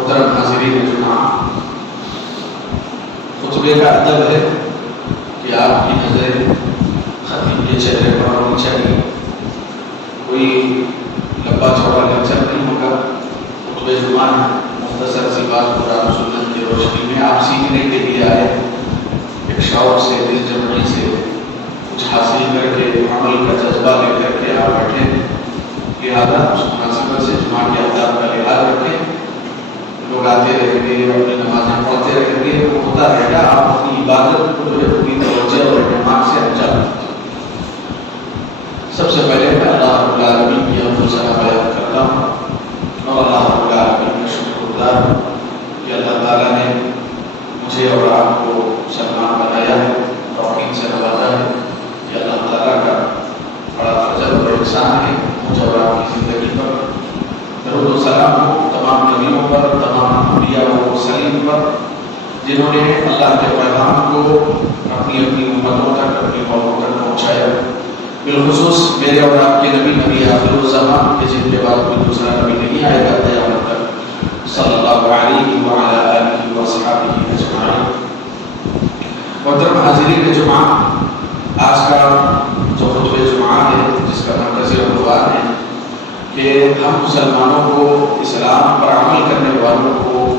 محترم حاضرین جمعہ، خطبے کا ادب ہے کہ آپ کی نظر خطیب کے چہرے پر ہونی چاہیے. کوئی لمبا چوڑا لیکچر نہیں ہوگا. خطبہ جمعہ مختصر سی بات قرآن سنت کی روشنی میں آپ سیکھنے کے لیے آئے، ایک شوق سے، دل جمعی سے کچھ حاصل کر کے، عمل کا جذبہ لے کر کے آپ بیٹھے. لہٰذا اس مناسبت سے جمعہ کے آداب کا لحاظ رکھیں. لوگ آتے رہیں گے، اپنی نمازیں پڑھتے رہیں گے، وہ ہوتا رہے گا. آپ اپنی عبادت کو جو ہے پوری توجہ اور اہتمام سے انجام دیں. سب سے پہلے میں اللہ رب العالمین کی حمد و ثنا بیان کرتا ہوں اور اللہ رب العالمین کا شکر گزار ہوں کہ اللہ تعالیٰ نے مجھے اور آپ کو مسلمان بنایا ہے، توفیق سے نوازا ہے. یہ اللہ تعالیٰ کا بڑا فضل اور احسان ہے مجھے اور آپ کی زندگی پر. درود و سلام ہو تمام نبیوں پر، تمام انبیاء و مرسلین پر، جنہوں نے اللہ کے پیغام کو اپنی اپنی امتوں تک، اپنی قوموں تک پہنچایا. بالخصوص میرے اور آپ کے نبی آخر الزمان کے جن کے بعد کوئی دوسرا نبی نہیں آئے گا قیامت تک، صلی اللہ علیہ وعلی آلہ وصحبہ اجمعین. محترم حاضرین جمعہ، آج کا جو خطبہ جمعہ ہے جس کا مرکزی عنوان ہے کہ ہم مسلمانوں کو، اسلام پر عمل کرنے والوں کو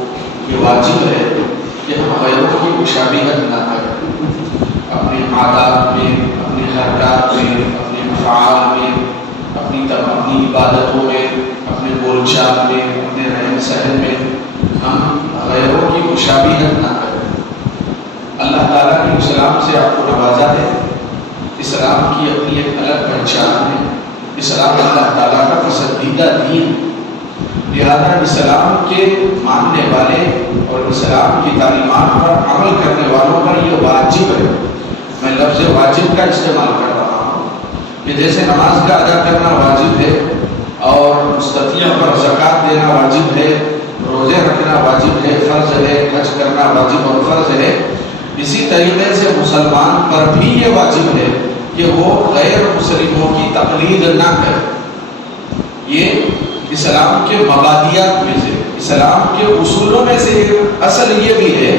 یہ واجب ہے کہ ہم غیروں کی مشابہت نہ کریں. اپنے عادات میں، اپنی حرکات میں، اپنے افعال میں، اپنی عبادتوں میں، اپنے بول چال میں، اپنے رہن سہن میں ہم غیروں کی مشابہت نہ کریں. اللہ تعالیٰ نے اسلام سے آپ کو نوازا ہے. اسلام کی اپنی ایک الگ پہچان ہے. اسلام اللہ تعالیٰ کا پسندیدہ دین. لہذا اسلام کے ماننے والے اور اسلام کی تعلیمات پر عمل کرنے والوں پر یہ واجب ہے. میں لفظ واجب کا استعمال کر رہا ہوں کہ جیسے نماز کا ادا کرنا واجب ہے اور مستطیع پر زکوٰۃ دینا واجب ہے، روزے رکھنا واجب ہے، فرض ہے، حج کرنا واجب اور فرض ہے، اسی طریقے سے مسلمان پر بھی یہ واجب ہے کہ وہ غیر مسلموں کی تقلید نہ کرے. یہ اسلام کے مبادیات میں سے، اسلام کے اصولوں میں سے اصل یہ بھی ہے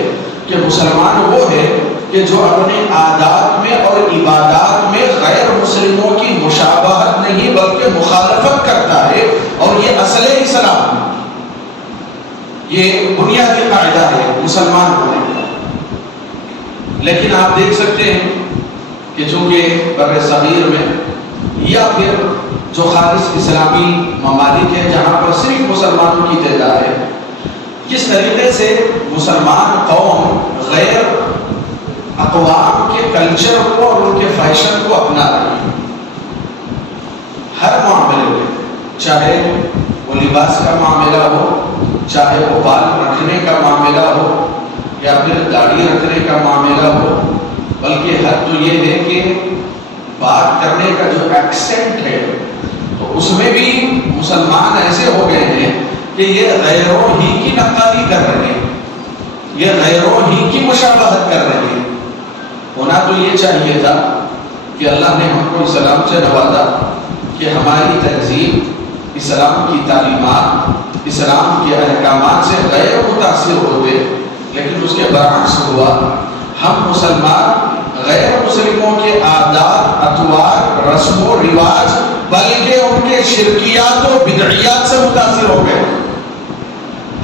کہ مسلمان وہ ہے کہ جو اپنے عادات میں اور عبادات میں غیر مسلموں کی مشابہت نہیں بلکہ مخالفت کرتا ہے. اور یہ اصل اسلام، یہ بنیادی قاعدہ ہے مسلمان ہونے کا. لیکن آپ دیکھ سکتے ہیں کہ چونکہ بر صغیر میں یا پھر جو خالص اسلامی ممالک ہیں جہاں پر صرف مسلمانوں کی تعداد ہے، کس طریقے سے مسلمان قوم غیر اقوام کے کلچر کو اور ان کے فیشن کو اپنا رہی ہے. ہر معاملے میں، چاہے وہ لباس کا معاملہ ہو، چاہے وہ بال رکھنے کا معاملہ ہو یا پھر داڑھی رکھنے کا معاملہ ہو، بلکہ حد تو یہ ہے کہ بات کرنے کا جو ایکسنٹ ہے تو اس میں بھی مسلمان ایسے ہو گئے ہیں کہ یہ غیروں ہی کی نقالی کر رہے ہیں، یہ غیروں ہی کی مشابہت کر رہے ہیں. ہونا تو یہ چاہیے تھا کہ اللہ نے ہم کو اسلام سے نوازا کہ ہماری تہذیب، اسلام کی تعلیمات، اسلام کے احکامات سے غیر متاثر ہوتے، لیکن اس کے برعکس ہوا. ہم مسلمان غیر مسلموں کے عادات، اطوار، رسم و رواج بلکہ ان کے شرکیات و بدعیات سے متاثر ہو گئے.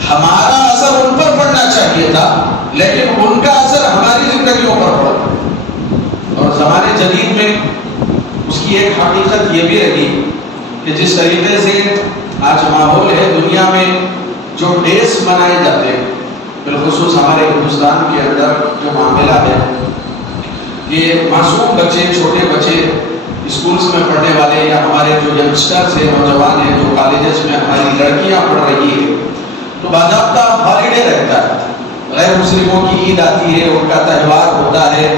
ہمارا اثر ان پر پڑنا چاہیے تھا لیکن ان کا اثر ہماری زندگیوں پر پڑا. اور زمانے جدید میں اس کی ایک حقیقت یہ بھی رہی کہ جس طریقے سے آج ماحول ہے دنیا میں، جو ڈیز منائے جاتے ہیں، بالخصوص ہمارے ہندوستان کے اندر جو معاملہ ہے، یہ معصوم بچے، چھوٹے بچے، اسکولز میں پڑھنے والے یا ہمارے جو ینگسٹرز ہیں، نوجوان ہیں جو کالجز میں ہماری لڑکیاں پڑھ رہی ہیں، تو باضابطہ ہالیڈے رہتا ہے. غیر مسلموں کی عید آتی ہے، ان کا تہوار ہوتا ہے،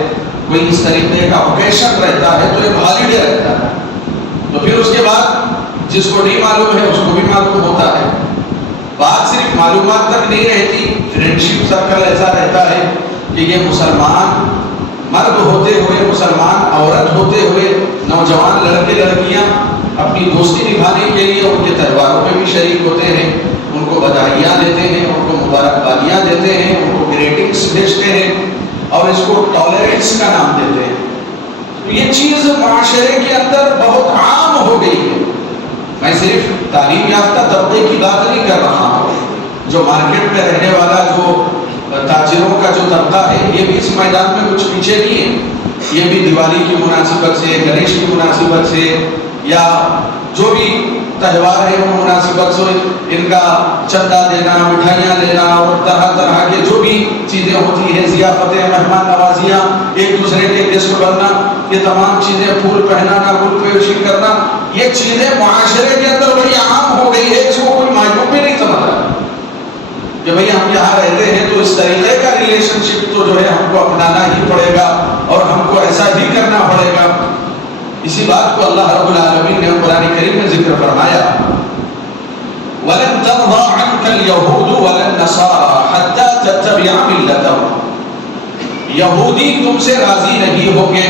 کوئی اس طریقے کا اوکیشن رہتا ہے تو ایک ہالیڈے رہتا ہے. تو پھر اس کے بعد جس کو نہیں معلوم ہے اس کو بھی معلوم ہوتا ہے. بات صرف معلومات تک نہیں رہتی، فرینڈشپ سرکل ایسا رہتا ہے کہ یہ مسلمان مرد ہوتے ہوئے، مسلمان عورت ہوتے ہوئے، نوجوان لڑکے لڑکیاں اپنی دوستی نبھانے کے لیے ان کے تہواروں میں بھی شریک ہوتے ہیں، ان کو بدھائیاں دیتے ہیں، ان کو اور اس کو ٹالرنس کا نام دیتے ہیں. تو یہ چیز معاشرے کے اندر بہت عام ہو گئی ہے. میں صرف تعلیم یافتہ طبقے کی بات نہیں کر رہا ہوں، جو مارکیٹ میں رہنے والا جو تاجروں کا جو طبقہ ہے یہ بھی اس میدان میں کچھ پیچھے نہیں ہے. یہ بھی دیوالی کی مناسبت سے، گنیش کی مناسبت سے، یا جو بھی تہوار ہے وہ مناسبت سے ان کا چندہ دینا، مٹھائیاں لینا اور طرح طرح کے جو بھی چیزیں ہوتی ہیں، ضیافتیں، مہمان نوازیاں، ایک دوسرے کے گیسٹ بننا، یہ تمام چیزیں، پھول پہنانا، گل پوشی کرنا، یہ چیزیں معاشرے کے اندر بڑی عام ہو گئی ہے. اس کو کوئی معیوب بھی نہیں سمجھ رہا کہ بھئی ہم یہاں رہتے ہیں تو اس طریقے کا ریلیشن شپ تو جو ہے ہم کو اپنانا ہی پڑے گا اور ہم کو ایسا ہی کرنا پڑے گا. اسی بات کو اللہ رب العالمین نے قرآن کریم میں ذکر فرمایا، وَلَن تَرْضَىٰ عَنْكَ الْيَهُودُ وَلَا النَّصَارَىٰ حَتَّىٰ تَتَّبِعَ مِلَّتَهُمْ. یہودی تم سے راضی نہیں ہوں گے،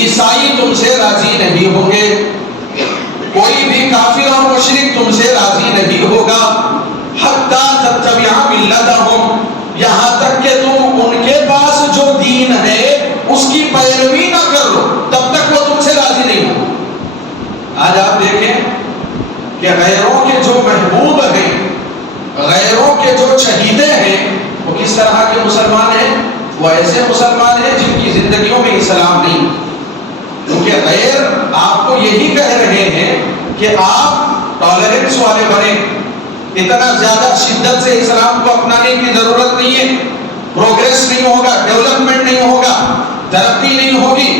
عیسائی تم سے راضی نہیں ہوں گے، کوئی بھی کافر اور مشرک تم سے راضی نہیں ہوگا. حَتَّىٰ تَتَّبِعَ مِلَّتَهُمْ، یہاں تک کہ تم ان کے پاس جو دین ہے اس کی پیروی نہ کر لو، تب تک وہ تم سے راضی نہیں ہو. آج آپ دیکھیں کہ غیروں کے جو محبوب ہیں، غیروں کے جو چہیتے ہیں، وہ کس طرح کے مسلمان ہیں؟ وہ ایسے مسلمان ہیں جن کی زندگیوں میں اسلام نہیں. کیونکہ غیر آپ کو یہی کہہ رہے ہیں کہ آپ ٹالرنس والے بنیں، اتنا زیادہ شدت سے اسلام کو اپنانے کی ضرورت نہیں ہے. پروگریس نہیں ہوگا، ڈیولپمنٹ نہیں ہوگا، ترقی نہیں ہوگی،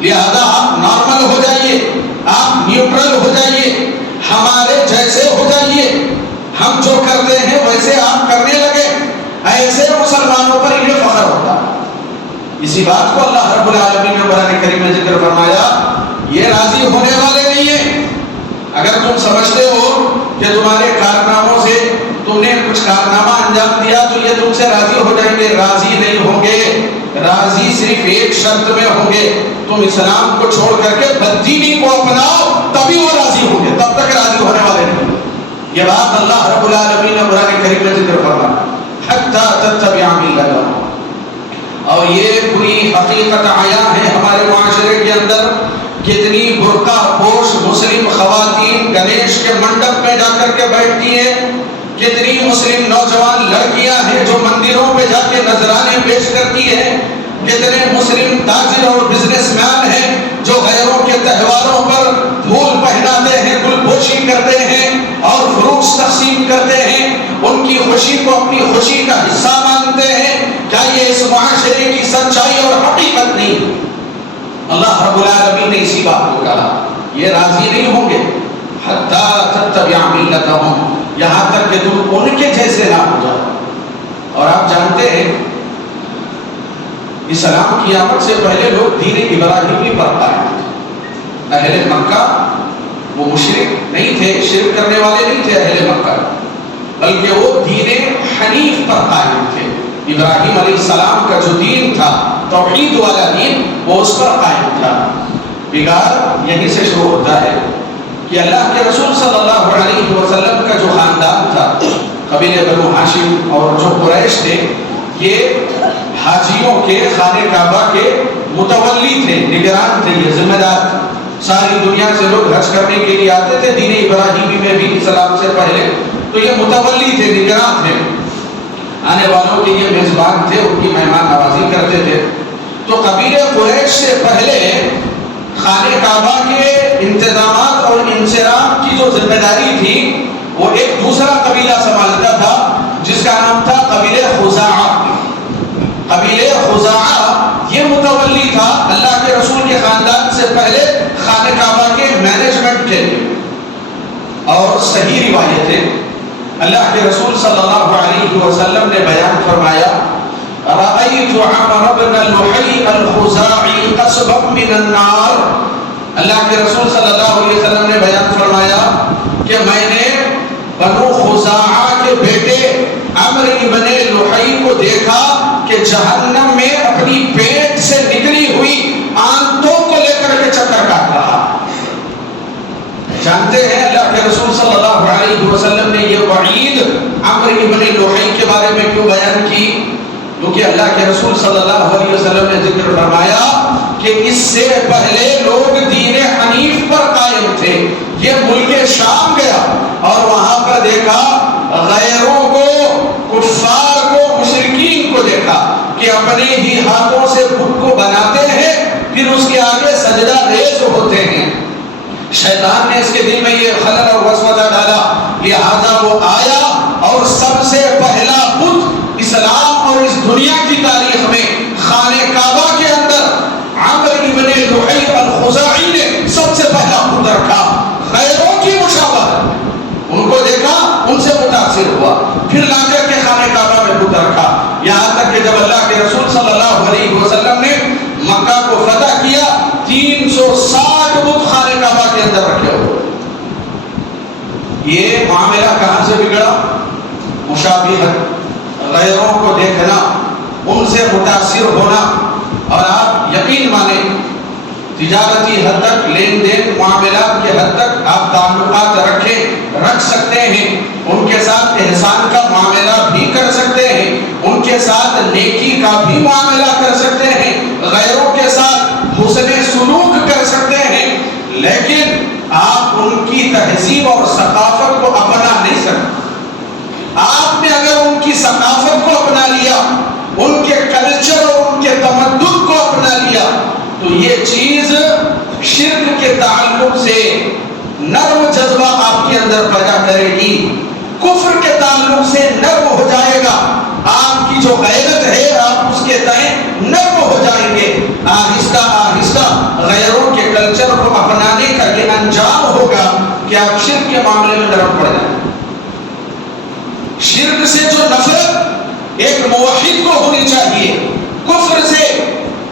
لہذا آپ نارمل ہو جائیے، آپ نیوٹرل ہو جائیے، ہمارے جیسے ہو جائیے، ہم جو کرتے ہیں ویسے آپ کرنے لگے. ایسے مسلمانوں پر یہ فخر ہوتا. اسی بات کو اللہ رب العالمین نے قرآن کریم میں ذکر فرمایا، یہ راضی ہونے والے نہیں ہیں. اگر تم سمجھتے ہو کہ تمہارے کارناموں سے تم نے کچھ کارنامہ انجام دیا تو یہ تم سے راضی ہو جائیں گے، راضی نہیں ہوں گے. راضی صرف ایک شرط میں ہوں گے، تم اسلام کو چھوڑ کر کے بددینی کو اپناؤ، تبھی وہ راضی ہوں گے، تب تک راضی ہونے والے نہیں. یہ بات اللہ رب العالمین نے قرآن کریم میں ذکر فرمایا، حتی تتبع ملتهم. اور یہ پوری حقیقت آیا ہے ہمارے معاشرے کے اندر. کتنی برقع پوش مسلم خواتین گنیش کے منڈپ میں جا کر کے بیٹھتی ہیں، کتنی مسلم نوجوان لڑکیاں ہیں جو مندروں پہ جا کے نذرانے پیش کرتی ہیں، کتنے مسلم تاجر اور بزنس مین ہیں جو غیروں کے تہواروں پر پھول پہناتے ہیں، گل پوشی کرتے ہیں اور فروٹس تقسیم کرتے ہیں، ان کی خوشی کو اپنی خوشی کا حصہ مانتے ہیں. کیا یہ اس معاشرے کی سچائی اور حقیقت نہیں؟ اللہ رب العالمین نے اسی بات کو کہا، یہ راضی نہیں ہوں گے. حتی تتبع ملتهم، یہاں تک کہ تم ان کے جیسے نہ ہو جاؤ. اور آپ جانتے ہیں اسلام کی آمد سے پہلے لوگ دین ابراہیمی پر قائم تھے. اہل مکہ وہ مشرک نہیں تھے، شرک کرنے والے نہیں تھے اہل مکہ، بلکہ وہ دین حنیف پر قائم تھے. ابراہیم علیہ السلام کا جو دین تھا، توحید والا دین، وہ اس پر قائم تھا. بگاڑ یہیں سے شروع ہوتا ہے کہ اللہ کے رسول صلی اللہ علیہ وسلم کا جو خاندان تھا، قبیلہ بنو ہاشم اور جو قریش تھے، یہ حاجیوں کے خانہ کعبہ کے متولی تھے، نگران تھے، یہ ذمہ دار. ساری دنیا سے لوگ حج کرنے کے لیے آتے تھے دین ابراہیمی میں بھی اسلام سے پہلے، تو یہ متولی تھے، نگران تھے، آنے والوں کے یہ میزبان تھے، ان کی مہمان نوازی کرتے تھے. تو قبیلہ قریش سے پہلے خانہ کعبہ کے انتظامات اور انصراف کی جو ذمہ داری تھی وہ ایک دوسرا قبیلہ سنبھالتا تھا جس کا نام تھا قبیلہ خزاعہ. قبیلہ خزاعہ یہ متولی تھا اللہ کے رسول کے خاندان سے پہلے خانہ کعبہ کے مینجمنٹ کے لیے. اور صحیح روایت ہے، اللہ کے رسول صلی اللہ علیہ وسلم نے بیان فرمایا، رأیت عمر بن لحی الخزاعی قصبا من النار. اللہ کے رسول صلی اللہ علیہ وسلم نے بیان فرمایا کہ میں نے بنو خزاعہ کے بیٹے عمر بن لحی کو دیکھا کہ جہنم میں اپنی پیٹ سے نکلی ہوئی آنتوں کو لے کر کے چکر کاٹ رہا. جانتے ہیں اللہ کے رسول صلی اللہ علیہ وسلم نے یہ وعید عمر بن لحی کے بارے میں کیوں بیان کی؟ کیونکہ اللہ کے رسول صلی اللہ علیہ وسلم نے ذکر فرمایا کہ اس سے پہلے لوگ دین حنیف پر قائم تھے. یہ ملک شام گیا اور وہاں پر دیکھا غیروں کو, کفار کو, مشرکین کو دیکھا کہ اپنے ہی ہاتھوں سے بت کو بناتے ہیں, پھر اس کے آگے سجدہ ریز ہوتے ہیں. شیطان نے اس کے دل میں یہ خلل اور وسوسہ ڈالا, لہذا وہ آیا اور سب سے پہلا بت اسلام اور اس دنیا کی تاریخ میں خانہ کعبہ کے اندر عمرو ابن لحی الخزاعی نے سب سے پہلا بت رکھا. غیروں کی مشابہت, ان کو دیکھا, ان سے متاثر ہوا, پھر لا کر کے خانہ کعبہ میں بت رکھا. یہاں تک کہ جب اللہ کے رسول صلی اللہ علیہ وسلم نے مکہ کو فتح کیا 360 بت خانہ کعبہ کے اندر رکھے ہوئے. یہ معاملہ کہاں سے بگڑا؟ مشابہت, غیروں کو دیکھنا, ان سے متاثر ہونا. اور آپ یقین مانیں تجارتی حد تک, لین دین معاملات کے حد تک آپ تعلقات رکھ سکتے ہیں, ان کے ساتھ احسان کا معاملہ بھی کر سکتے ہیں, ان کے ساتھ نیکی کا بھی معاملہ کر سکتے ہیں, غیروں کے ساتھ حسن سلوک کر سکتے ہیں, لیکن آپ ان کی تہذیب اور ثقافت کو اپنا نہیں سکتے. آپ نے اگر ان کی ثقافت کو اپنا لیا, ان کے کلچر اور ان کے تمدن کو اپنا لیا, تو یہ چیز شرک کے تعلق سے نرم جذبہ آپ کے اندر پیدا کرے گی, کفر کے تعلق سے نرم ہو جائے گا. آپ کی جو غیرت ہے آپ اس کے تئیں نرم ہو جائیں گے. آہستہ آہستہ غیروں کے کلچر کو اپنانے کا یہ انجام ہوگا کہ آپ شرک کے معاملے میں نرم پڑ جائیں. شرک سے جو نفرت ایک موحد کو ہونی چاہیے, کفر سے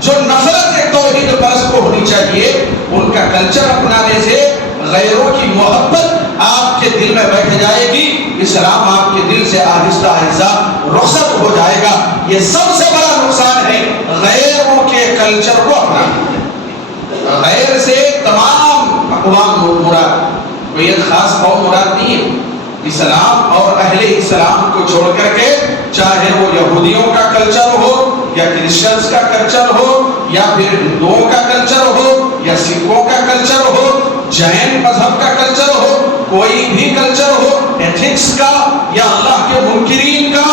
جو نفرت ایک توحید پرست کو ہونی چاہیے, ان کا کلچر اپنانے سے غیروں کی محبت آپ کے دل میں بیٹھ جائے گی, اسلام آپ کے دل سے آہستہ آہستہ رخصت ہو جائے گا. یہ سب سے بڑا نقصان ہے غیروں کے کلچر کو اپنانا. غیر سے تمام اقوام مراد, کوئی ایک خاص قوم مراد نہیں ہے. اسلام اور اہل اسلام کو چھوڑ کر کے, چاہے وہ یہودیوں کا کلچر ہو یا کرسچنز کا کلچر ہو یا پھر ہندوؤں کا کلچر ہو یا سکھوں کا کلچر ہو, جین مذہب کا کلچر ہو, کوئی بھی کلچر ہو, ایتھکس کا یا اللہ کے منکرین کا,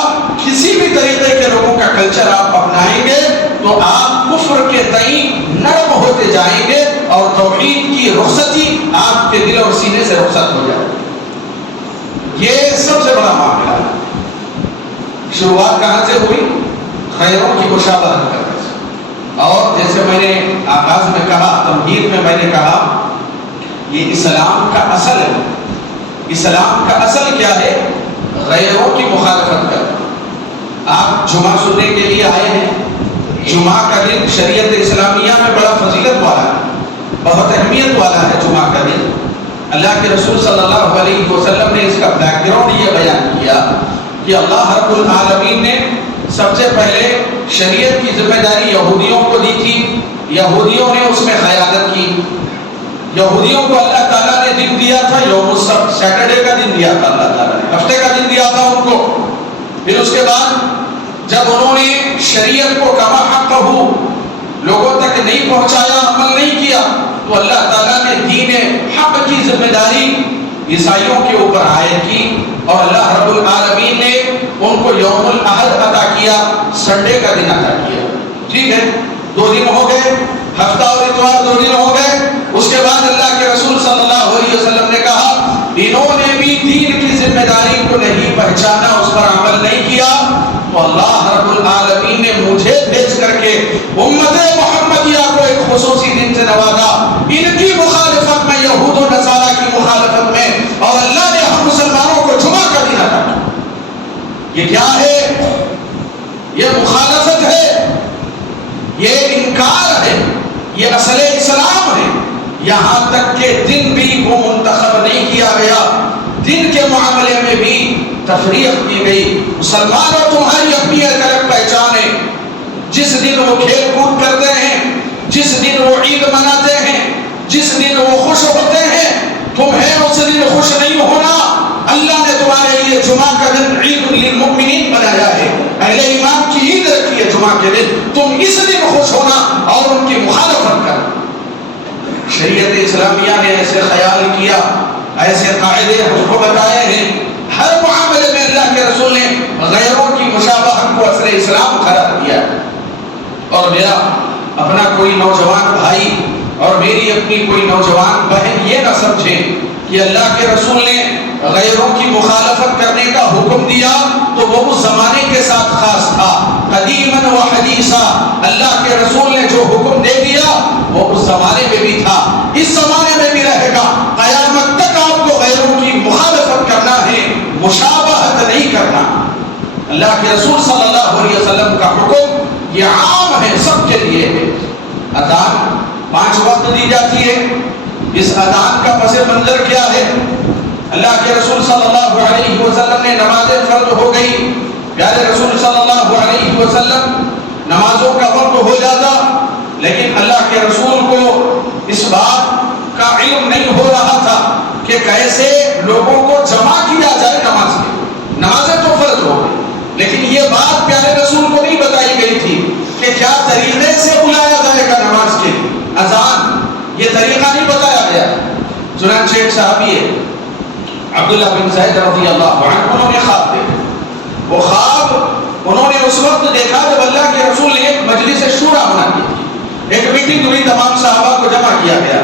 کسی بھی طریقے کے لوگوں کا کلچر آپ اپنائیں گے تو آپ کفر کے تئیں نرم ہوتے جائیں گے اور توحید کی رخصتی آپ کے دل اور سینے سے رخصت ہو جائے گی. یہ سب سے بڑا معاملہ ہے. شروعات کہاں سے ہوئی؟ غیروں کی مشابہت کرنے سے. اور جیسے میں نے آغاز میں کہا, تمہید میں میں نے کہا, یہ اسلام کا اصل ہے. اسلام کا اصل کیا ہے؟ غیروں کی مخالفت کرنا. آپ جمعہ سننے کے لیے آئے ہیں, جمعہ کا دن شریعت اسلامیہ میں بڑا فضیلت والا ہے, بہت اہمیت والا ہے جمعہ کا دن. اللہ کے رسول صلی اللہ علیہ وسلم نے اس کا بیک گراؤنڈ یہ بیان کیا کہ اللہ رب العالمین نے سب سے پہلے شریعت کی ذمہ داری یہودیوں کو دی تھی. یہودیوں نے اس میں قیادت کی. یہودیوں کو اللہ تعالیٰ نے دن دیا تھا یوم السبت, سیٹرڈے کا دن دیا تھا اللہ تعالیٰ نے, ہفتے کا دن دیا تھا ان کو. پھر اس کے بعد جب انہوں نے شریعت کو کما حقہ لوگوں تک نہیں پہنچایا, عمل نہیں کیا, تو اللہ تعالیٰ نے دین حق کی ذمہ داری عیسائیوں کے اوپر عائد کی اور اللہ رب العالمین نے ان کو یوم الاحد عطا کیا, سنڈے کا دن عطا کیا. ٹھیک ہے, 2 دن ہو گئے, ہفتہ اور اتوار 2 دن ہو گئے. اس کے بعد اللہ کے رسول صلی اللہ علیہ وسلم نے کہا انہوں نے بھی دین کی ذمہ داری کو نہیں پہچانا, اس پر عمل نہیں کیا, تو اللہ رب العالمین نے مجھے بھیج کر کے امت محمدیہ کو ایک خصوصی دن سے نوازا. ان کی مخالفت میں, یہود و نصارہ کی مخالفت میں, اور اللہ نے ہم مسلمانوں کو جمعہ کا دن عطا کیا. یہ کیا ہے؟ یہ مخالفت ہے, یہ انکار ہے, یہ اصل اسلام ہے. یہاں تک کہ دن بھی وہ منتخب نہیں کیا گیا, دن کے معاملے میں بھی تفریق کی گئی. مسلمانوں تمہاری اپنی ایک الگ پہچان ہے. جس دن وہ کھیل کود کرتے ہیں, جس دن وہ عید مناتے ہیں, جس دن وہ خوش ہوتے ہیں, تمہیں اس دن خوش نہیں ہونا. اللہ نے تمہارے لیے جمعہ کا دن عید للمؤمنین بنایا ہے. اہل ایمان کی عید رکھی جمعہ کے دن تم اس دن خوش ہونا اور ان کی مخالفت کرنا۔ شریعت اسلامیہ نے ایسے خیال کیا، ایسے قاعدے ہم کو بتائے ہیں، ہر معاملے میں اللہ کے رسول نے غیروں کی مشابہت کو اصل اسلام قرار دیا۔ اور میرا اپنا کوئی نوجوان بھائی اور میری اپنی کوئی نوجوان بہن یہ نہ سمجھے کہ اللہ کے رسول نے غیروں کی مخالفت کرنے کا حکم دیا تو وہ اس زمانے کے ساتھ خاص تھا۔ قدیماً و حدیثا اللہ کے رسول نے جو حکم دے دیا وہ اس زمانے میں بھی تھا، اس زمانے میں بھی رہے گا۔ قیامت تک آپ کو غیروں کی مخالفت کرنا ہے، مشابہت نہیں کرنا۔ اللہ کے رسول صلی اللہ علیہ وسلم کا حکم یہ عام ہے، سب کے لیے ہے۔ اذان 5 وقت دی جاتی ہے، اس اذان کا پس منظر کیا ہے؟ اللہ کے رسول صلی اللہ علیہ وسلم نے نمازیں فرض ہو گئی، پیارے رسول صلی اللہ علیہ وسلم نمازوں کا وقت ہو جاتا، لیکن اللہ کے رسول کو اس بات کا علم نہیں ہو رہا تھا کہ کیسے لوگوں کو جمع کیا جائے نماز کے۔ نمازیں تو فرض ہو گئی، لیکن یہ بات پیارے رسول کو نہیں بتائی گئی تھی کہ کیا طریقے سے بلایا جائے گا نماز کے لیے۔ اذان یہ طریقہ نہیں بتایا گیا۔ چنانچہ ایک صحابی ہے عبداللہ بن زید رضی اللہ عنہ، انہوں نے خواب دیکھا۔ وہ خواب انہوں نے اس وقت دیکھا جب اللہ کے رسول نے ایک مجلس شورا منعقد کی، ایک میٹنگ ہوئی، تمام صحابہ کو جمع کیا گیا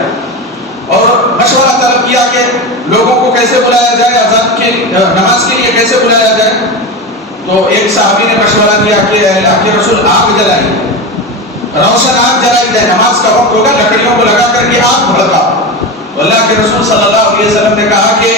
اور مشورہ طلب کیا کہ لوگوں کو کیسے بلایا جائے، اذان کے نماز کے لیے کیسے بلایا جائے۔ تو ایک صحابی نے مشورہ دیا کہ اللہ کے رسول آگ جلائیں، روشن آگ جلائی جائے، نماز کا وقت ہوگا، لکڑیوں کو لگا کر کے آگ بھڑکاؤ۔ تو اللہ کے رسول صلی اللہ علیہ وسلم نے کہا کہ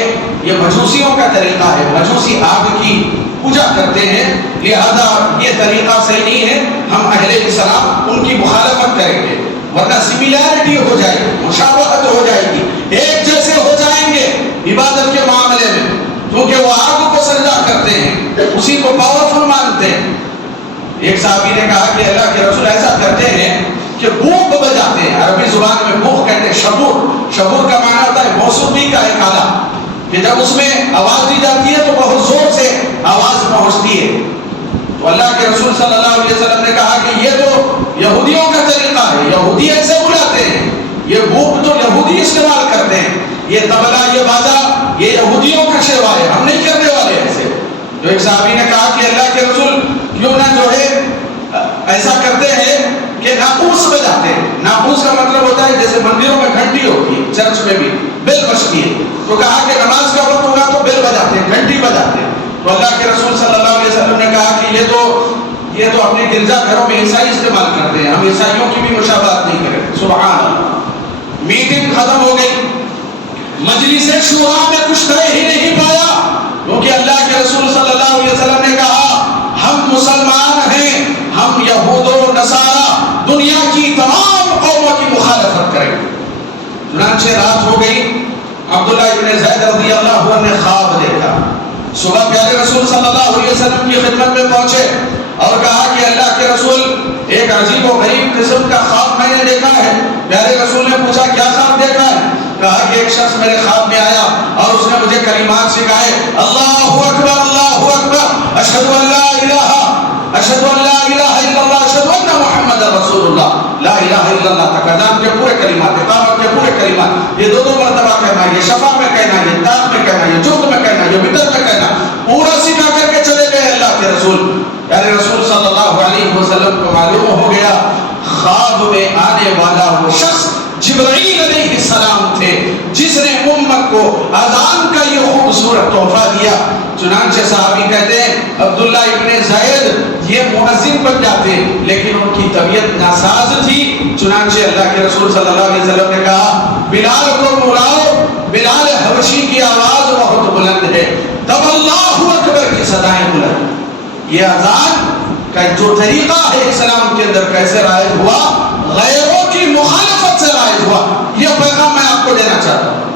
یہ مجوسیوں کا طریقہ ہے، مجوسی آگ کی پوجا کرتے ہیں، لہذا یہ طریقہ صحیح نہیں ہے، ہم اہل اسلام ان کی مخالفت کریں گے، ورنہ سملیرٹی ہو جائے گی، مشابہت ہو جائے گی، ایک جیسے ہو جائیں گے عبادت کے معاملے میں، کیونکہ وہ آگ کو سجدہ کرتے ہیں، اسی کو پاورفل مانتے ہیں۔ ایک صحابی نے کہا کہ اللہ کے رسول ایسا کرتے ہیں کہ بوق بجاتے ہیں، عربی زبان میں بوق کہتے ہیں، شبور، شبور کا معنی ہوتا ہے موسیقی کا ایک آلہ، کہ جب اس میں آواز دی جاتی ہے تو بہت زور سے آواز پہنچتی ہے۔ تو اللہ کے رسول صلی اللہ علیہ وسلم نے کہا کہ یہ تو یہودیوں کا طریقہ ہے، یہودی ایسے بلاتے ہیں، یہ بوق تو یہودی استعمال کرتے ہیں، یہ طبلہ، یہ باجا، یہ یہودیوں کا شیوا ہے، ہم نہیں کرنے والے ایسے۔ تو ایک صحابی نے کہا کہ اللہ کے رسول کیوں نہ جو ہے ایسا کرتے ہیں کہ ناقوس بجاتے ہیں۔ ناقوس کا مطلب ہوتا ہے جیسے مندروں میں گھنٹی ہوتی ہے، چرچ میں بھی بیل بجتی ہے، تو کہا کہ نماز کا وقت ہوگا تو بیل بجاتے ہیں، گھنٹی بجاتے ہیں۔ تو اللہ کے رسول صلی اللہ علیہ وسلم نے کہا کہ یہ تو اپنے گرجا گھروں میں عیسائی استعمال کرتے ہیں، ہم عیسائیوں کی بھی مشابہت نہیں کریں۔ سبحان اللہ۔ میٹنگ ختم ہو گئی، مجلس شورا میں کچھ طے ہی نہیں پایا، کیونکہ اللہ کے رسول صلی اللہ علیہ وسلم نے کہا ہم مسلمان ہیں، ہم یہود و نصارہ دنیا کی تمام قوموں کی مخالفت کریں گے۔ چنانچہ رات ہو گئی، عبداللہ ابن زید رضی اللہ عنہ نے خواب دیکھا۔ صبح پیارے رسول صلی اللہ علیہ وسلم کی خدمت میں پہنچے اور کہا کہ اللہ کے رسول ایک عجیب و غریب قسم کا خواب میں نے دیکھا ہے۔ پیارے رسول نے پوچھا کیا خواب دیکھا ہے؟ کہا کہ ایک شخص میرے خواب میں آیا اور اس نے مجھے کلمات سکھائے، اللہ اکبر، اللہ اکبر، اشہد ان لا الہ، اشہد ان لا الہ الا اللہ، اشہد ان محمد رسول اللہ، لا الہ الا اللہ تک اذان کے پورے کلمات، اقامت کے پورے کلمات، یہ دو مرتبہ کہنا، یہ شفا میں کہنا، یہ تاب میں کہنا، یہ جہد میں کہنا، یہ وتر میں کہنا، پورا سکھا کر کے چلے گئے اللہ کے رسول۔ پیارے رسول صلی اللہ علیہ وسلم کو معلوم ہو گیا خواب میں آنے والا وہ شخص جبرائیل علیہ السلام تھے، جس نے امت کو اذان کا یہ خوبصورت تحفہ دیا۔ چنانچہ صحابی کہتے ہیں عبداللہ ابن زید یہ مؤذن بن جاتے، لیکن ان کی طبیعت ناساز تھی۔ چنانچہ اللہ کے رسول صلی اللہ علیہ وسلم نے کہا بلال کو بلاؤ، بلال حبشی کی آواز بہت بلند ہے، تب اللہ اکبر کی صدائیں بلند۔ یہ اذان کا جو طریقہ ہے اسلام کے اندر کیسے رائج ہوا، غیروں کی مخالفت سے رائج ہوا۔ یہ پیغام میں آپ کو دینا چاہتا ہوں۔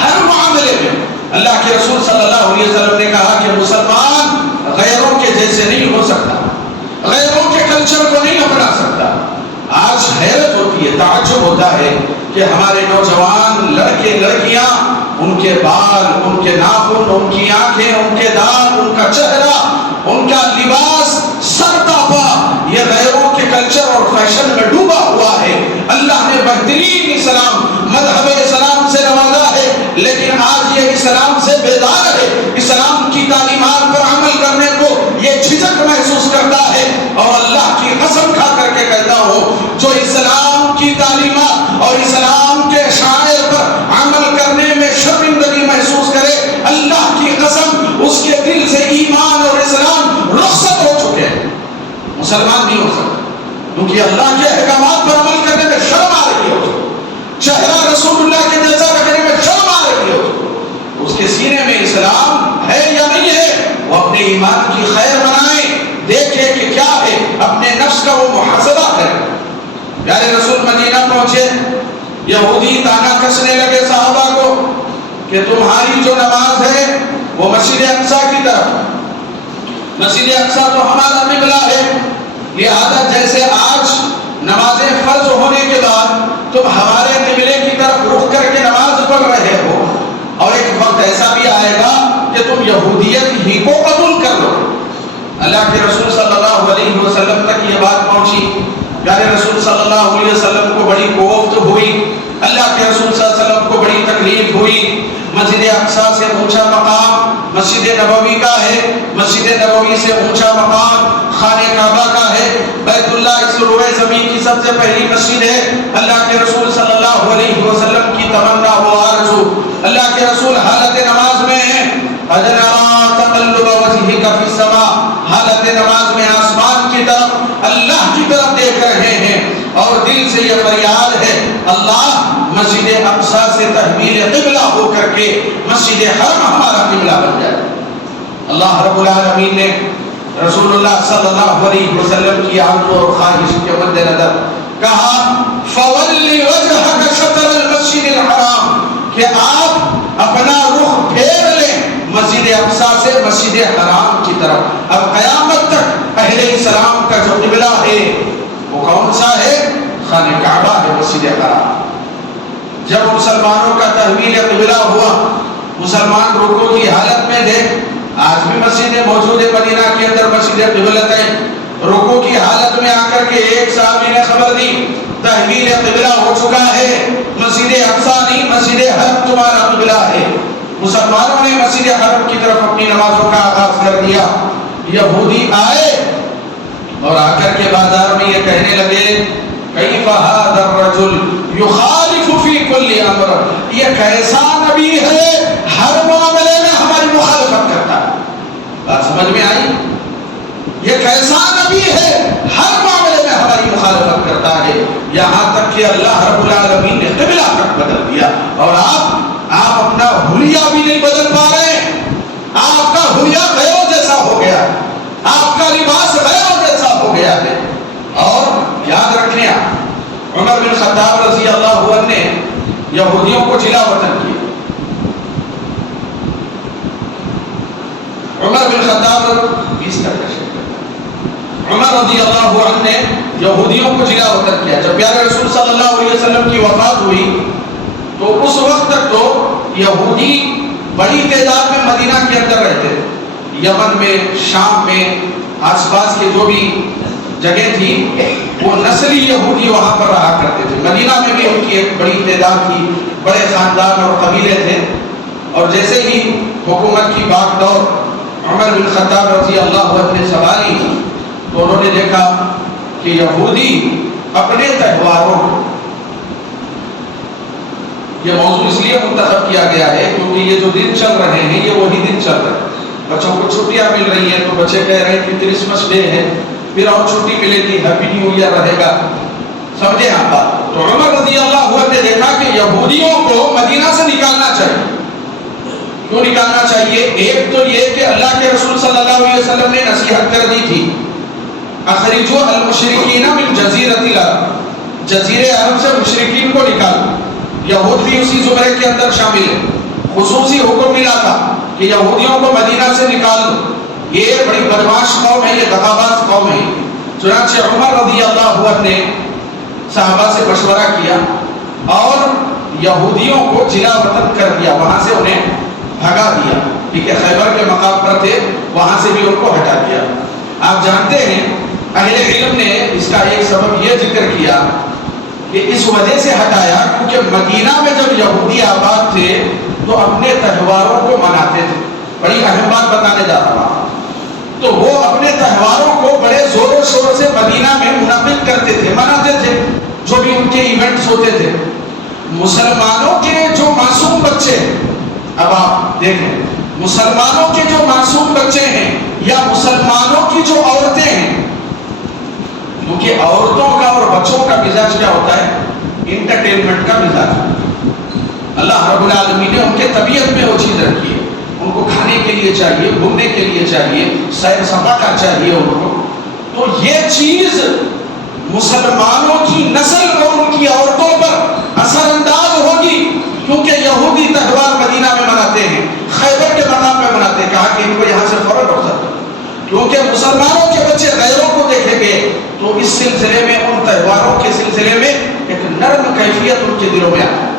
ہر معاملے میں اللہ کے رسول صلی اللہ علیہ وسلم نے کہا کہ مسلمان غیروں کے جیسے نہیں ہو سکتا، غیروں کے کلچر کو نہیں اپنا سکتا۔ آج حیرت ہوتی ہے، تعجب ہوتا ہے کہ ہمارے نوجوان لڑکے لڑکیاں، ان کے بال، ان کے ناخن، ان کی آنکھیں، ان کے دانت، ان کا چہرہ، ان کا لباس سر تاپا مسلمان نہیں ہو سکتا، کیونکہ اللہ کے احکامات پر عمل کرنے میں شرم آ رہی ہو، چہرہ رسول اللہ کے جیسا رکھنے میں شرم آ رہی ہو، اس کے سینے میں اسلام ہے یا نہیں ہے، وہ اپنے ایمان کی خیر بنائے، دیکھے کہ کیا ہے، اپنے نفس کا وہ محاسبہ کرے۔ پیارے رسول مدینہ پہنچے، یہودی تانا کسنے لگے صحابہ کو کہ تمہاری جو نماز ہے وہ مسجد اقصی کی طرف، مسجد اقصی تو ہمارا قبلہ ہے، لہذا جیسے آج نمازیں فرض ہونے کے بعد تم ہمارے قبلے کی طرف رخ کر کے نماز پڑھ رہے ہو، اور ایک وقت ایسا بھی آئے گا کہ تم یہودیت ہی کو قبول کر لو۔ اللہ کے رسول صلی اللہ علیہ وسلم تک یہ بات پہنچی، پیارے رسول صلی اللہ علیہ وسلم کو بڑی کوفت ہوئی، اللہ کے رسول صلی اللہ علیہ وسلم کو بڑی تکلیف ہوئی۔ مسجد اقصی سے اونچا مقام مسجد نبوی کا ہے، مسجد نبوی سے اونچا مقام خانہ کعبہ کا ہے، بیت اللہ اس روئے زمین کی سب سے پہلی مسجد ہے۔ اللہ کے رسول صلی اللہ علیہ وسلم کی تمنا و آرزو، اللہ کے رسول حالت نماز میں ہیں، تقلب وجهك في السماء، حالت نماز میں آسمان کی طرف اللہ کی طرف دیکھ رہے ہیں، اور دل سے یہ فریاد ہے اللہ مسجد اقصی سے تحویل قبلہ ہو کر کے مسجد حرم ہمارا قبلہ بن جائے۔ اللہ رب العالمین نے رسول اللہ صلی اللہ علیہ وسلم کی آرزو اور خواہش کے مد نظر کہا فَوَلِّ وَجْهَكَ شَطْرَ الْمَسْجِدِ الْحَرَامِ، کہ آپ اپنا رخ پھیر لیں مسجد اقصی سے مسجد حرام کی طرف۔ اب قیامت تک اہل اسلام کا جو قبلہ ہے وہ کون سا ہے؟ خانہ کعبہ ہے، مسجد حرام۔ جب مسلمانوں کا تحویل قبلہ ہوا، مسلمان رکوع کی حالت میں تھے، آج بھی مسجدیں موجود ہے مدینہ کے اندر، مسجد قبلتین، رکوع کی حالت میں آ کر کے ایک صحابی نے خبر دی تحویل قبلہ ہو چکا ہے، مسجد اقصی نہیں مسجد حرم تمہارا قبلہ ہے۔ مسلمانوں نے مسجد حرم کی طرف اپنی نمازوں کا آغاز کر دیا۔ یہودی آئے اور آ کر کے بازار میں یہ کہنے لگے کیف ھذا الرجل یخالف فی کل امر، یہ کیسا نبی ہے ہر معاملے میں ہماری مخالفت کرتا ہے۔ بات سمجھ میں آئی؟ یہ کیسا نبی ہے ہر معاملے میں ہماری مخالفت کرتا ہے، یہاں تک کہ اللہ رب العالمین نے قبلہ تک بدل دیا، اور آپ اپنا حلیہ بھی نہیں بدل پا رہے، آپ کا حلیہ غیروں جیسا ہو گیا، آپ کا لباس غیروں جیسا ہو گیا ہے۔ اور یاد رکھیں، عمر بن خطاب رضی اللہ عنہ نے یہودیوں کو جلا وطن کیا۔ عمر بن خطاب عمر رضی اللہ عنہ نے یہودیوں کو جلا وطن کیا۔ جب پیارے رسول صلی اللہ علیہ وسلم کی وفات ہوئی تو اس وقت تک تو یہودی بڑی تعداد میں مدینہ کے اندر رہتے تھے، یمن میں، شام میں، آس پاس کے جو بھی جگہ تھی وہ نسلی یہودی وہاں پر رہا کرتے تھے۔ مدینہ میں بھی ان کی ایک بڑی تعداد تھی، بڑے خاندان اور قبیلے تھے، اور جیسے ہی حکومت کی باغ دور عمر بن خطاب رضی اللہ عنہ نے سنبھالی تو انہوں نے دیکھا کہ یہودی اپنے تہواروں، یہ موضوع اس لیے منتخب کیا گیا ہے کیونکہ یہ جو دن چل رہے ہیں یہ وہی دن چل رہے ہیں، بچوں کو چھٹیاں مل رہی ہیں تو بچے کہہ رہے ہیں کہ کرسمس ڈے ہے، پھر اور چھٹی ملے گی، ہیپی نیو ایئر رہے گا، سمجھے آپ بات؟ تو عمر رضی اللہ عنہ نے دیکھا کہ یہودیوں کو مدینہ سے نکالنا چاہیے۔ کیوں نکالنا چاہیے؟ ایک تو یہ کہ اللہ کے رسول صلی اللہ علیہ وسلم نے نصیحت کر دی تھی اخرجوا المشرکین من جزیرۃ العرب، جزیرے عرب سے مشرکین کو نکالو۔ یہود بھی اسی زمرے کے اندر شامل ہے، خصوصی حکم ملا تھا کہ یہودیوں کو مدینہ سے نکال دو، یہ بڑی بدمعاش قوم ہے، یہ دغاباز قوم ہے۔ چنانچہ عمر رضی اللہ عنہ نے صحابہ سے مشورہ کیا اور یہودیوں کو جلا وطن کر دیا، وہاں سے انہیں بھگا دیا، ٹھیک ہے، خیبر کے مقام پر تھے وہاں سے بھی ان کو ہٹا دیا۔ آپ جانتے ہیں اہل علم نے اس کا ایک سبب یہ ذکر کیا کہ اس وجہ سے ہٹایا کیونکہ مدینہ میں جب یہودی آباد تھے تو اپنے تہواروں کو مناتے تھے۔ بڑی اہم بات بتانے جا رہا ہوں، تو وہ اپنے تہواروں کو بڑے زور و شور سے مدینہ میں منعقد کرتے تھے، مناتے تھے، جو بھی ان کے ایونٹس ہوتے تھے۔ مسلمانوں کے جو معصوم بچے، اب آپ دیکھیں، مسلمانوں کے جو معصوم بچے ہیں یا مسلمانوں کی جو عورتیں ہیں عورتوں کا اور بچوں کا مزاج کیا ہوتا ہے؟ انٹرٹینمنٹ کا مزاج۔ اللہ رب العالمین نے ان کے طبیعت میں وہ چیز رکھی ہے، ان کو کھانے کے لیے چاہیے، گھومنے کے لیے چاہیے، سیر سپاٹا چاہیے ان کو۔ تو یہ چیز مسلمانوں کی نسل اور ان کی عورتوں پر اثر انداز ہوگی، کیونکہ یہودی تہوار مدینہ میں مناتے ہیں، خیبر کے مقام میں مناتے ہیں، کہا کہ ان کو یہاں سے فرق ہو سکتا ہے، کیونکہ مسلمانوں کے بچے غیروں کو دیکھیں گے تو اس سلسلے میں، ان تہواروں کے سلسلے میں ایک نرم کیفیت ان کے دلوں میں آتا ہے۔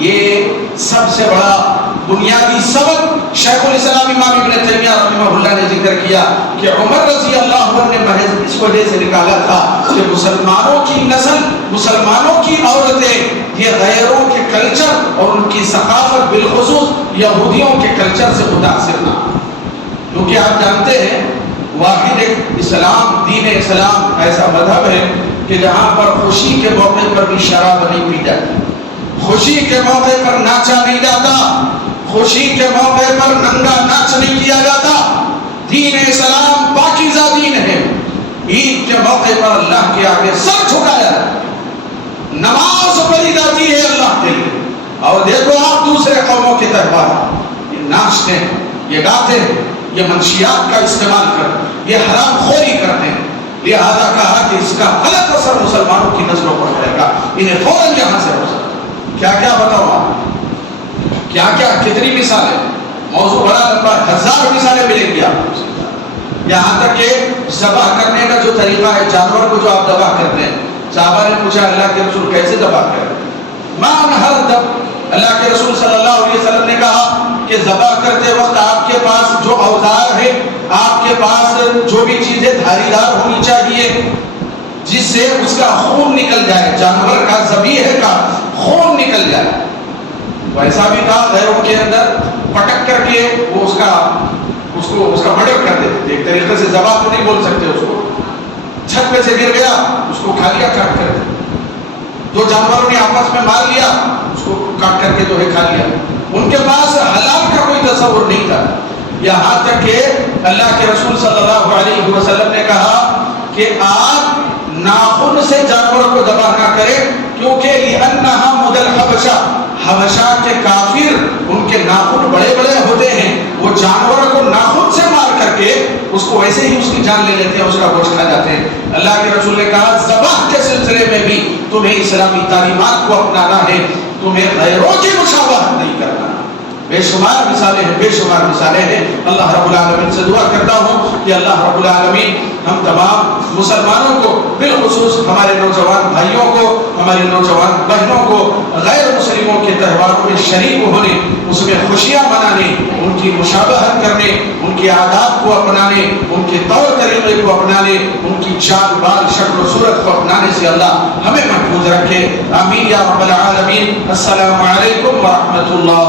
یہ سب سے بڑا بنیادی سبب شیخ الاسلام امام ابن تیمیہ رحمہ اللہ نے ذکر کیا کہ عمر رضی اللہ عنہ نے محض اس وجہ سے نکالا تھا کہ مسلمانوں کی نسل، مسلمانوں کی عورتیں یہ غیروں کے کلچر اور ان کی ثقافت بالخصوص یہودیوں کے کلچر سے متاثر نہ، کیونکہ آپ جانتے ہیں واحد ایک اسلام، دین اسلام ایسا مذہب ہے کہ جہاں پر خوشی کے موقع پر بھی شراب نہیں پی جاتی، خوشی کے موقع پر ناچا نہیں جاتا، خوشی کے موقع پر ننگا ناچ نہیں کیا جاتا۔ دین اسلام پاکیزہ دین ہے۔ عید کے موقع پر اللہ کے آگے سر جھکایا ہے، نماز پڑھی جاتی ہے اللہ کے لیے۔ اور دیکھو آپ دوسرے قوموں کے تہوار، یہ ناچتے ہیں، یہ گاتے ہیں، یہ منشیات کا استعمال کرتے، یہ حرام خوری کرتے ہیں، لہذا کہا کہ اس کا غلط اثر مسلمانوں کی نسلوں پر پڑے گا، انہیں فوراً یہاں سے ہو سکتا۔ کیا کیا بتاؤں آپ، کیا کیا کتنی مثالیں، موضوع بڑا لمبا ہے، ہزار مثالیں ملیں گی آپ کو۔ یہاں تک کہ ذبح کرنے کا جو طریقہ ہے، جانور کو جو آپ ذبح کرتے ہیں، صحابہ نے پوچھا اللہ کے رسول کیسے ذبح کریں؟ مان ہر دب، اللہ کے رسول صلی اللہ علیہ وسلم نے کہا کہ ذبح کرتے وقت آپ کے پاس جو اوزار ہے، آپ کے پاس جو بھی چیزیں دھاری دار ہونی چاہیے جس سے اس کا خون نکل جائے، جانور کا ذبیحہ کا خون نکل جائے، ویسا بھی کہا غیروں کے اندر پٹک کر کے وہ اس کا مرڈر کر دیتے، ایک طریقے سے ذبح تو نہیں بول سکتے، اس کو چھت پہ سے گر گیا اس کو کھا لیا کاٹ کر کے، دو جانوروں نے آپس میں مار لیا اس کو کاٹ کر کے جو ہے کھا لیا، ان کے پاس حلال کا کوئی تصور نہیں تھا۔ یہاں تک کہ اللہ کے رسول صلی اللہ علیہ وسلم نے کہا کہ آپ ناخن سے جانور کو ذبح نہ کریں، کیونکہ لِأَنَّهَا مُدَ الْحَبَشَةِ، حبشہ کے کافر ان کے ناخن بڑے بڑے ہوتے ہیں، وہ جانور کو ناخن سے مار کر کے اس کو ویسے ہی اس کی جان لے لیتے ہیں، اس کا گوشت کھا جاتے ہیں۔ اللہ کے رسول نے کہا ذبح کے سلسلے میں بھی تمہیں اسلامی تعلیمات کو اپنانا ہے، تمہیں غیروں کی مشابہت نہیں کرنا۔ بے شمار مثالیں ہیں، بے شمار مثالیں ہیں۔ اللہ رب العالمین سے دعا کرتا ہوں کہ اللہ رب العالمین ہم تمام مسلمانوں کو، بالخصوص ہمارے نوجوان بھائیوں کو، ہماری نوجوان بہنوں کو غیر مسلموں کے تہواروں میں شریک ہونے، اس میں خوشیاں منانے، ان کی مشابہت کرنے، ان کے آداب کو اپنانے، ان کے طور طریقے کو اپنانے، ان کی چال بال شکل و صورت کو اپنانے سے اللہ ہمیں محفوظ رکھے۔ آمین یا رب العالمین۔ السلام علیکم ورحمۃ اللہ۔